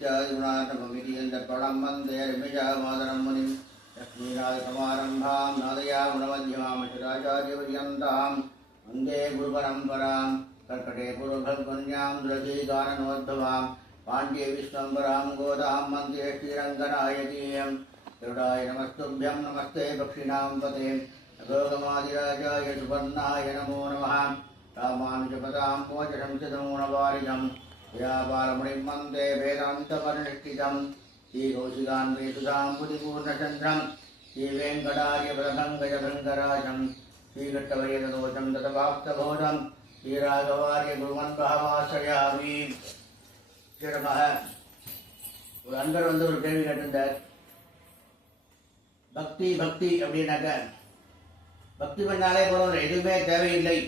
नित्यादिगुणार्णवमिति यन्तर्पणं वन्दे रम्यजामातरं मुनिं लक्ष्मीनाथसमारम्भां नादयामुनमध्यमामचराचार्यपर्यन्तां वन्दे गुरुपरम्परां कर्कटे पूर्वभल्गुन्यां तुलसीगाननोद्भवां पाण्ड्ये विश्वम्बरां गोदां वन्दे श्रीरङ्गनायकीयं गरुडाय नमस्तुभ्यं नमस्ते दक्षिणां पते अगोगमादिराजाय सुवर्णाय नमो नमः रामानुजपदां मोचनं च नमो नवारिजम् व्यापारमुनिं वन्दे वेदान्तपरिनिष्ठितं श्रीकौशिकान्ते सुधां पुतिपूर्णचन्द्रं श्रीवेङ्कटार्यप्रभङ्गजभृङ्गराजं श्रीघट्टवर्यदोषं ततवाप्तबोधं श्रीराघवार्य குருவன்பகவாசிரயாமி. சிறமாக ஒரு அன்பர் வந்து ஒரு கேள்வி கேட்டிருந்தார். பக்தி பக்தி அப்படின்னாக்க பக்தி பண்ணாலே போதும், எதுவுமே தேவையில்லை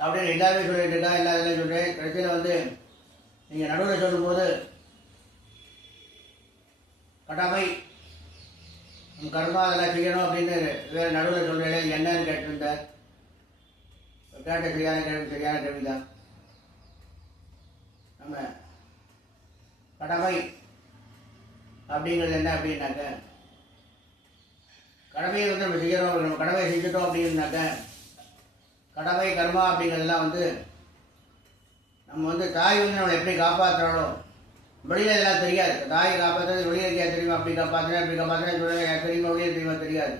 அப்படின்னு எல்லாருமே சொல்லிட்டு இருக்கா. எல்லாருமே சொல்கிறேன். கடைசியில் வந்து நீங்கள் நடுவில் சொல்லும்போது கடமை கர்மா அதெல்லாம் செய்யணும் அப்படின்னு வேறு நடுவில் சொல்கிறேன். என்னன்னு கேட்டிருந்தார். கேட்ட சரியான கேள்வி தான். நம்ம கடமை அப்படிங்கிறது என்ன அப்படின்னாக்க, கடமையை வந்து நம்ம செய்யறோம், நம்ம கடமையை செஞ்சுட்டோம் அப்படின்னாக்க கடமை கர்மா அப்படிங்கிறதெல்லாம் வந்து நம்ம வந்து தாய் வந்து நம்மளை எப்படி காப்பாற்றுறாலும் வெளியில் இதெல்லாம் தெரியாது. தாயை காப்பாற்றுறது வெளியே இருக்கையா தெரியுமா, அப்படி காப்பாற்றுறேன் அப்படி காப்பாற்றுறேன் சொல்லுவேன், எனக்கு தெரியுமா வெளியே தெரியுமா தெரியாது.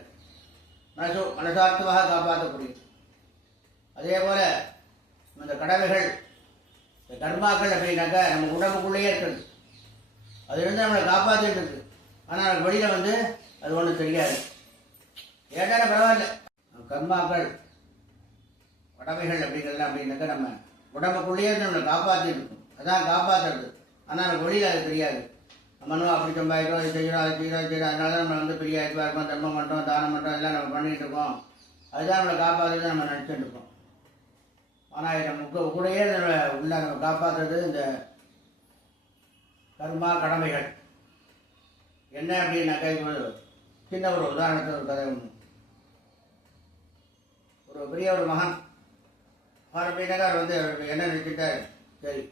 மனசார்த்தமாக காப்பாற்றக்கூடியது. அதே போல் இந்த கடமைகள் இந்த கர்மாக்கள் அப்படின்னாக்கா நம்ம உடம்புக்குள்ளேயே இருக்குது, அது வந்து நம்மளை காப்பாற்றிட்டு இருக்கு. ஆனால் வெளியில் வந்து அது ஒன்றும் தெரியாது. ஏன்னா பரவாயில்ல, கர்மாக்கள் கடமைகள் அப்படிங்கிறது அப்படின்னாக்கா நம்ம உடம்புக்குள்ளேயே நம்மளை காப்பாற்றிட்டு இருக்கும், அதான் காப்பாற்றுறது. ஆனால் வெளியில் அது தெரியாது. நம்மளும் அப்படி சம்பாதிக்கிறோம், அது செய்கிறோம், அது செய்கிறோம், அது செய்கிறோம், அதனால நம்ம வந்து பெரிய இதுவாக இருக்கோம், தர்மம் பண்ணுறோம், தானம் பண்ணுறோம், எல்லாம் நம்ம பண்ணிகிட்டு இருக்கோம், அதுதான் நம்மளை காப்பாற்றுறது நம்ம நினச்சிட்டு இருக்கோம். ஆனால் நமக்கு கூடயே உள்ள நம்ம காப்பாற்றுறது இந்த கர்மா கடமைகள். என்ன அப்படின்னாக்கா சின்ன ஒரு உதாரணத்தில் ஒரு கதை ஒன்று. ஒரு பெரிய ஒரு மகன் அப்படின்னாக்கா அவர் வந்து அவருக்கு என்ன நினைச்சிட்டார், சரி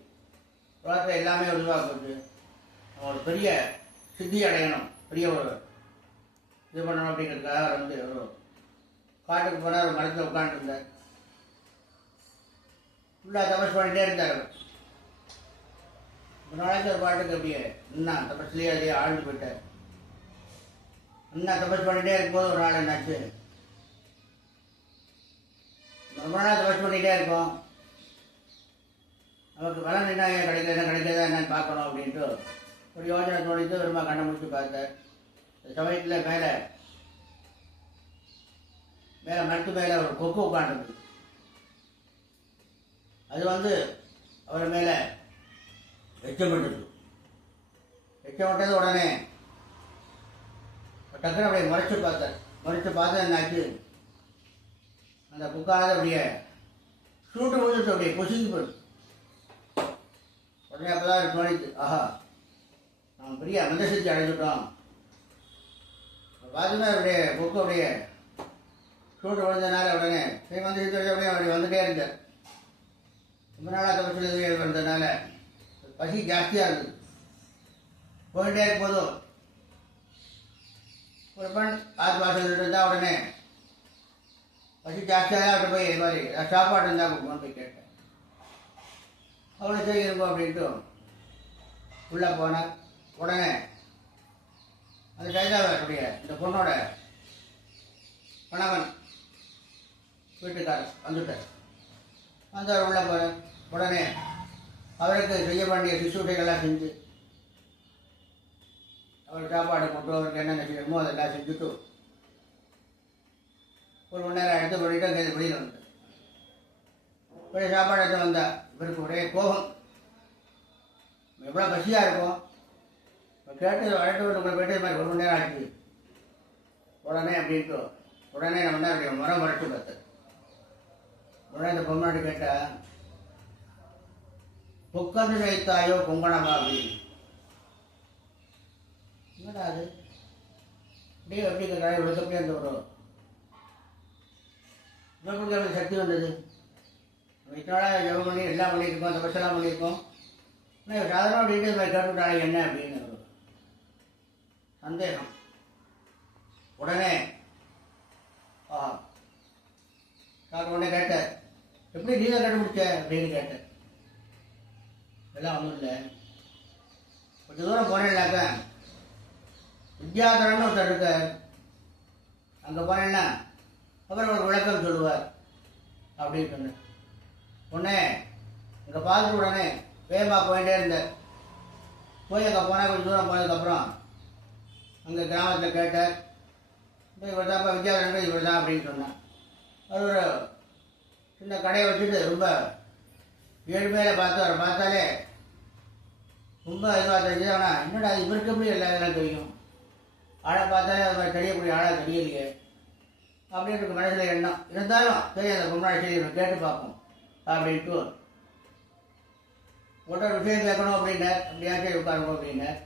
உலகத்தில் எல்லாமே உருவாக போச்சு, ஒரு பெரிய சித்தி அடையணும், பெரிய ஒரு இது பண்ணணும் அப்படிங்கிறதுக்காக அவர் வந்து ஒரு காட்டுக்கு போனார். ஒரு மரத்தில் உட்காந்துருந்தார். ஃபுல்லாக தபஸ் பண்ணிகிட்டே இருந்தார். ஒரு நாளைக்கு ஒரு பாட்டுக்கு அப்படியே இன்னும் தபஸ்லேயே அதே ஆழ்ந்து போயிட்டார். இன்னும் தபஸ் பண்ணிகிட்டே இருக்கும்போது ஒரு நாள் என்னாச்சு, ரொம்ப நாள் தபஸ் பண்ணிகிட்டே இருக்கோம், நமக்கு பலன் என்ன கிடைக்காதா என்னன்னு பார்க்கணும் அப்படின்ட்டு ஒரு யோசனை தோணிட்டு ரொம்ப கண்ணை முடிச்சு பார்த்தார். இந்த சமயத்தில் மேலே மரத்து மேலே ஒரு கொக்கு உட்காந்துருக்கு. அது வந்து அவர் மேலே எச்சமிட்டுது. எச்சமிட்டது உடனே டக்குனு அப்படியே முறைச்சு பார்த்து என்னாச்சு, அந்த குக்கானது அப்படியே சூட்டு முடிஞ்சிட்டு அப்படியே பொசிஞ்சு போயிடுது. உடனே அப்போ தான் தோணிச்சு, ஆஹா நம்ம பெரிய மந்தசித்தி அடைஞ்சிட்டோம். பார்த்துன்னா அப்படியே கொக்கு அப்படியே சூட்டு விழுந்ததுனால உடனே மந்தசித்தி அப்படியே அப்படி வந்துகிட்டே இருந்தார். ரொம்ப நாளாக தபசில் வந்ததுனால பசி ஜாஸ்தியாக இருந்தது. போயிட்டே இருக்கும்போதும் ஒரு பெண் ஆறு வாசல் இருந்தால் உடனே பசி ஜாஸ்தியாக அவர்கிட்ட போய் இது மாதிரி சாப்பாடு இருந்தால் கொடுக்கணும் போய் கேட்டேன். அவ்வளோ செய்யிருக்கோம் அப்படின்ட்டு உள்ளே போனேன். உடனே அந்த டைதாவுடைய இந்த பொண்ணோட கணவன் வீட்டுக்காரர் வந்துட்டார். வந்தவர் உள்ளே போகிறேன். உடனே அவருக்கு செய்ய வேண்டிய சிசுடைகள்லாம் செஞ்சு அவர் சாப்பாடு போட்டு அவருக்கு என்னென்ன செய்யணுமோ அதெல்லாம் செஞ்சுட்டு ஒரு மணி நேரம் எடுத்து பண்ணிவிட்டு அங்கே வெளியில் வந்தேன். வெளியே சாப்பாடு எடுத்து வந்தா இவருக்கு ஒரே கோபம். எவ்வளோ பசியாக இருக்கும், கேட்டு வளர்த்து விட்டு போய்ட்டு இது மாதிரி ஒரு மணி நேரம் ஆச்சு. உடனே அப்படின்ட்டு உடனே நம்ம என்ன அப்படி முறை முறைச்சு பார்த்தேன். உடனே இந்த பொம்மாடி கேட்டால், பொக்கன்று வைத்தாயோ பொங்கணமா அப்படின்னு. என்னடா அது அப்படியே எப்படி கேட்குறாரு, விழுக்கப்படியே அந்த ஒரு இவர்களுக்கு சக்தி வந்தது. இத்தனால ஜபம் பண்ணி எல்லாம் பண்ணியிருக்கோம், தபசெல்லாம் பண்ணியிருக்கோம், ஆனால் சாதாரண டீட்டெயில் போய் கேட்டுவிட்டாலே என்ன அப்படின்னு ஒரு சந்தேகம். உடனே டாக்டர் உடனே கேட்டேன், எப்படி நீங்கள் கண்டுபிடிச்ச அப்படின்னு கேட்டேன். எல்லாம் ஒன்றும் இல்லை, கொஞ்சம் தூரம் போனேன்னாக்க வித்யாதரன்னு ஒருத்தர் இருக்கார், அங்கே போனேன்னா அப்புறம் ஒரு விளக்கம் சொல்லுவார் அப்படின்னு சொன்னேன். உடனே இங்கே பார்த்துட்டு உடனே வேகமாக போயிட்டே இருந்தேன். போய் அங்கே போனால் கொஞ்சம் தூரம் போனதுக்கப்புறம் அங்கே கிராமத்தில் கேட்டார், இப்போ இவர் தான் இப்போ வித்யாதரன் இவர் தான் அப்படின்னு சொன்னான். அது ஒரு சின்ன கடையை வச்சுட்டு ரொம்ப ஏழ்மையில பார்த்து அவரை பார்த்தாலே ரொம்ப இதுவாக தெரிஞ்சது. ஆனால் என்னடா இவருக்கு எப்படி எல்லாம் தெரியும், ஆளை பார்த்தாலே அது மாதிரி தெரியக்கூடிய ஆளாக தெரியலையே அப்படின்னு எனக்கு மனசில் எண்ணம். இருந்தாலும் சரி அந்த முன்னாடி சரி கேட்டு பார்ப்போம் அப்படின்ட்டு உங்கள்கிட்ட ஒரு விஷயம் கேட்கணும் அப்படின்னார். அப்படியாச்சும் உட்காரணும் அப்படின்னார்.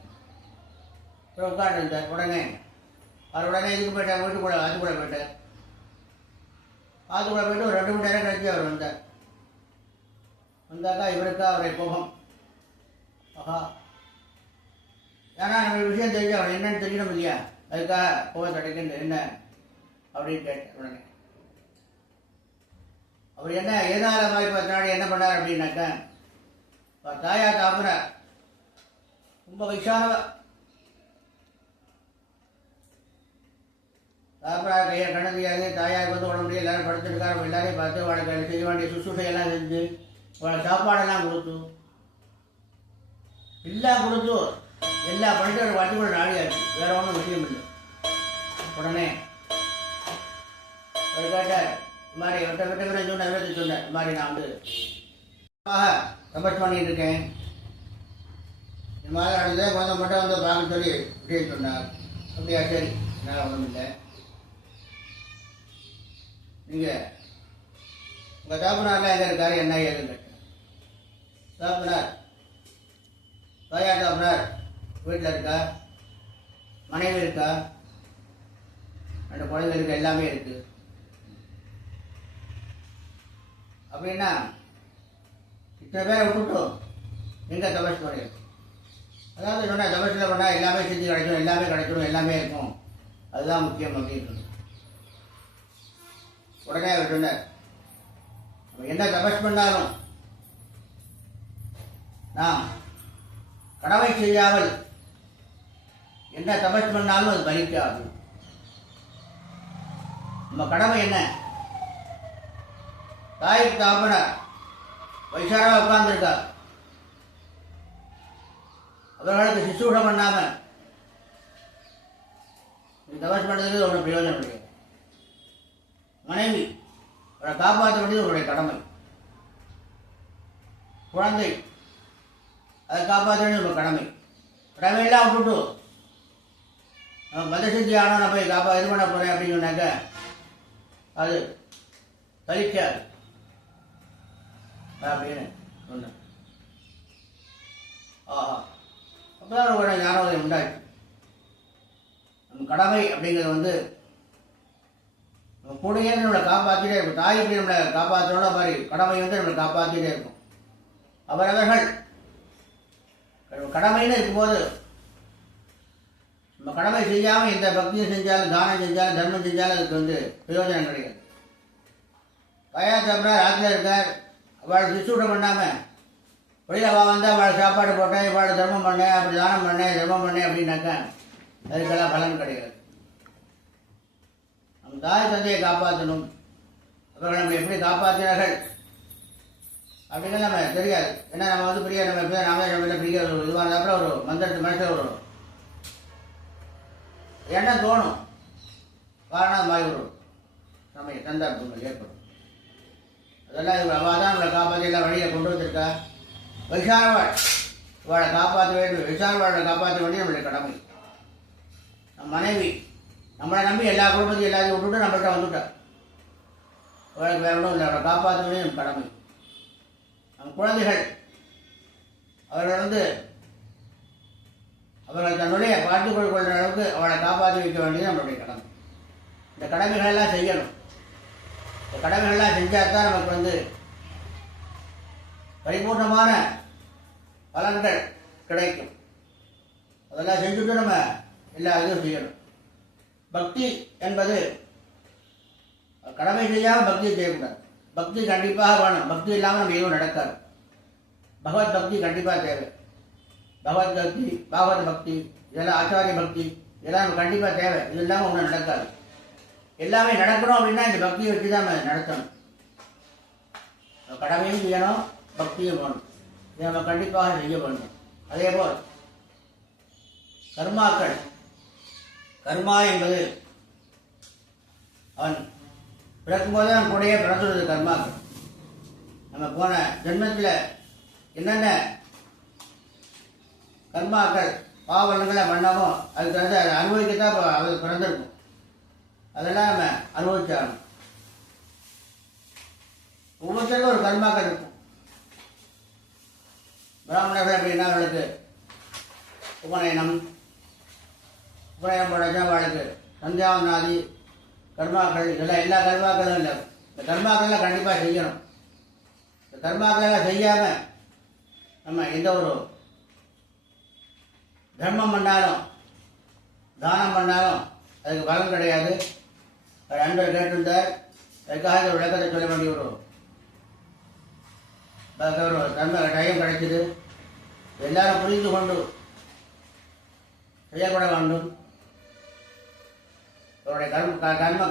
அப்புறம் உட்காந்துருந்தார். உடனே அவர் உடனே இதுக்கு போயிட்டார், வீட்டுக்குள்ள ஆத்துக்குள்ளே போயிட்டார். ஆத்துக்குள்ளே போயிட்டு ஒரு 2 மணி நேரம் கழிச்சு அவர் வந்தார். வந்தாக்கா இவருக்கா அவரை கோபம். ஆஹா, ஏன்னா நம்ம விஷயம் தெரிஞ்சு அவன் என்னன்னு தெரியணும் இல்லையா, அதுக்காக கோபம் கிடைக்கின்ற என்ன அப்படின்னு கேட்டேன். உடனே அவர் என்ன ஏதால மாதிரி 10 நாள் என்ன பண்ணார் அப்படின்னாக்க, தாயா தாப்புற ரொம்ப வயசானவ தாப்புறா, கையை கண்ண தெரியாது, தாயாருக்கு வந்து உடம்புடைய எல்லாரும் படுத்துருக்காரு. எல்லாரையும் பார்த்து அவளுக்கு செய்ய வேண்டிய சுசுசையெல்லாம் செஞ்சு அவளை சாப்பாடெல்லாம் கொடுத்து எல்லாம் கொடுத்து எல்லா பண்ணிட்டு ஒரு வாட்டி கூட நாடியாச்சு. வேற ஒன்றும் விஷயம் இல்லை. உடனே அவர் கேட்டார், இது மாதிரி விட்ட சொன்னேன், இது மாதிரி நான் வந்து தபஸ் பண்ணிட்டு இருக்கேன், இந்த மாதிரி அடுத்ததே கொஞ்சம் மட்டும் வந்து பார்க்க சொல்லி விஷயம் சொன்னார். அப்படியா, சரி, என்னால் ஒன்றும் இல்லை. நீங்கள் உங்கள் தாப்புனார்லாம் எங்கே இருக்காரு, என்ன ஏதுன்னு கேட்டேன். தாப்புனார், தாயா தாப்புனார் வீட்டில் இருக்கா, மனைவி இருக்கா, 2 குழந்தை இருக்கு, எல்லாமே இருக்கு. அப்படின்னா இத்தனை பேரை விட்டுட்டோம் எங்கே தபஸ் பண்ணிடும். அதாவது சொன்னால் தபஸில் பண்ணால் எல்லாமே செஞ்சு கிடைக்கும், எல்லாமே கிடைச்சிடும், எல்லாமே இருக்கும், அதுதான் முக்கியம் அப்படின்னு சொன்னார். உடனே அவர் சொன்னார், என்ன தபஸ் பண்ணாலும் நாம் கடமை செய்யாமல் என்ன தபஸ் பண்ணாலும் அது பலிக்காது. நம்ம கடமை என்ன, தாய்க்கு தாப்பன வயசானவ உட்கார்ந்துருக்கா, அவர்களுக்கு சிசூடம் பண்ணாம தபஸ் பண்ணதுக்கு ஒன்றும் பிரயோஜனம் கிடையாது. மனைவி அவரை காப்பாற்ற வேண்டியது உங்களுடைய கடமை. குழந்தை அதை காப்பாற்ற வேண்டியது உங்கள் கடமை. கடமையெல்லாம் விட்டுட்டு நம்ம மத செஞ்சு ஆனால் நான் போய் இது பண்ண போகிறேன் அப்படின்னு சொன்னாக்க அது பலிக்காது அப்படின்னு சொன்னேன். ஆஹா, அப்போதான் ஒரு ஞானோதயம் உண்டாச்சு. நம்ம கடமை அப்படிங்கிறது வந்து நம்ம கூடயே நம்மளை காப்பாற்றிட்டே இருக்கும். தாய் எப்படி நம்மளை காப்பாற்றோட மாதிரி கடமை வந்து நம்மளை காப்பாற்றிட்டே இருக்கும். அவரவர்கள் கடமைன்னு இருக்கும்போது நம்ம கடமை செய்யாமல் எந்த பக்தியும் செஞ்சாலும், தானம் செஞ்சாலும், தர்மம் செஞ்சாலும் அதுக்கு வந்து பிரயோஜனம் கிடையாது. பயா சாப்பிட்றார், ஆற்றுல இருக்கார், அவள் சிசூடம் பண்ணாமல் வெளியில் அவள் வந்தால் அவள் சாப்பாடு போட்டேன், இவாள் தர்மம் பண்ணேன், அப்படி தானம் பண்ணேன், தர்மம் பண்ணேன் அப்படின்னாக்கா அதுக்கெல்லாம் பலன் கிடையாது. நம்ம தாய் தந்தையை காப்பாற்றணும். அவர்கள் நம்ம எப்படி காப்பாற்றினார்கள் அப்படிங்கிறது நம்ம தெரியாது. ஏன்னா நம்ம வந்து பெரிய நம்ம ராமேஸ்வரம் பெரிய ஒரு இதுவாக அப்புறம் ஒரு மந்திரத்து மனசில் ஒரு எண்ணம் தோணும். காரணம் மாதிரி ஒரு சமயம் சந்தர்ப்பங்கள் ஏற்படும். அதெல்லாம் இது அவள் தான் நம்மளை காப்பாற்றி எல்லாம் வழியை கொண்டு வந்திருக்கா. வயசானவாள் அவளை காப்பாற்ற வேண்டும், வயசானவாளை காப்பாற்ற வேண்டிய நம்மளுடைய கடமை. நம் மனைவி நம்மளை நம்பி எல்லா குடும்பத்தையும் எல்லாத்தையும் விட்டுட்டு நம்மள்கிட்ட வந்துட்டா. அவளுக்கு வேற ஒன்றும் இல்லை, அவளை காப்பாற்ற வேண்டிய நம்ம கடமை. நம் குழந்தைகள் அவர்கள் வந்து அவர்கள் தன்னுடைய பார்த்துக் கொள்கிற அளவுக்கு அவளை காப்பாற்றி வைக்க வேண்டியது நம்மளுடைய கடமை. இந்த கடமைகளெல்லாம் செய்யணும். இந்த கடமைகள்லாம் செஞ்சால் தான் நமக்கு வந்து பரிபூர்ணமான பலன்கள் கிடைக்கும். அதெல்லாம் செஞ்சுட்டு நம்ம எல்லா இதுவும் செய்யணும். பக்தி என்பது கடமை செய்யாமல் பக்தி செய்யக்கூடாது. பக்தி கண்டிப்பாக வேணும். பக்தி இல்லாமல் நம்ம எதுவும் நடக்காது. பகவத் பக்தி கண்டிப்பாக தேவை. பாகவத பக்தி, இதெல்லாம் ஆச்சாரிய பக்தி, இதெல்லாம் நம்ம கண்டிப்பாக தேவை. இது இல்லாமல் ஒன்றும் நடக்காது. எல்லாமே நடக்கணும் அப்படின்னா இந்த பக்தியை வச்சு தான் நம்ம நடத்தணும். கடமையும் செய்யணும், பக்தியும் வேணும். இதை நம்ம கண்டிப்பாக செய்ய வேண்டும். அதே போல் கர்மாக்கள், கர்மா என்பது அவன் பிறக்கும்போது அவன் கூடயே பிறந்துள்ளது கர்மாக்கள். நம்ம போன ஜென்மத்தில் என்னென்ன கர்மாக்கள் பாவங்களை பண்ணாமோ அதுக்கு வந்து அதை அனுபவிக்கத்தான் அது பிறந்திருக்கும். அதெல்லாம் நம்ம அனுபவிச்சாகணும். ஒவ்வொருத்தருக்கும் ஒரு கர்மாக்கள் இருக்கும். பிராமணர்கள் அப்படின்னா அவளுக்கு உபநயனம் படைச்சா அவளுக்கு சந்தியாவனாதி கர்மாக்கள், இதெல்லாம் எல்லா கர்மாக்களும் இல்லை. இந்த கர்மாக்கள்லாம் கண்டிப்பாக செய்யணும். இந்த கர்மாக்களெல்லாம் செய்யாமல் நம்ம எந்த ஒரு தர்மம் பண்ணாலும் தானம் பண்ணாலும் அதுக்கு பலன் கிடையாது. அன்பர் கேட்டிருந்தார். அதுக்காக ஒரு விளக்கத்தை சொல்ல வேண்டிய ஒரு தர்ம டைம் கிடைச்சிது. எல்லாரும் புரிந்து கொண்டு செய்யப்பட வேண்டும். அவருடைய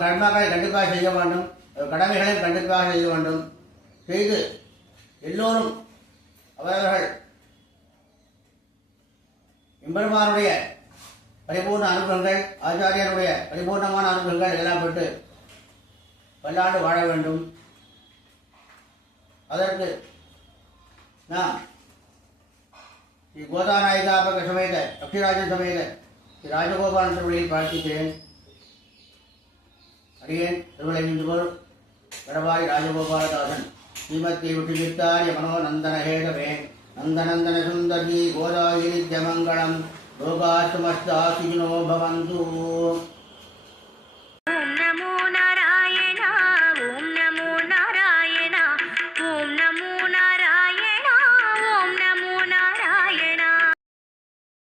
கர்மாக்களை கண்டிப்பாக செய்ய வேண்டும். கடமைகளை கண்டிப்பாக செய்ய வேண்டும். செய்து எல்லோரும் அவரவர்கள் எம்பெருமானுடைய பரிபூர்ண அனுபவங்கள், ஆச்சாரியனுடைய பரிபூர்ணமான அனுபவங்கள் இதெல்லாம் பெற்று பல்லாண்டு வாழ வேண்டும். அதற்கு நாம் ஸ்ரீ கோதாநாயகாபக சமேத லக்ஷ்மிராஜன் சமேத ஸ்ரீ ராஜகோபாலன் திருவடியில் பிரார்த்திக்கிறேன். அடியேன் திருவிளைவிந்துபோர் வடபாய் ராஜகோபாலதாசன் ஸ்ரீமதி விட்டுவித்தாரிய மனோநந்தன ஹேதவே நந்தநந்தன சுந்தரி கோதாயிரி ஜமங்கலம் லோகாத்மஸ்தாசினோ பவந்து.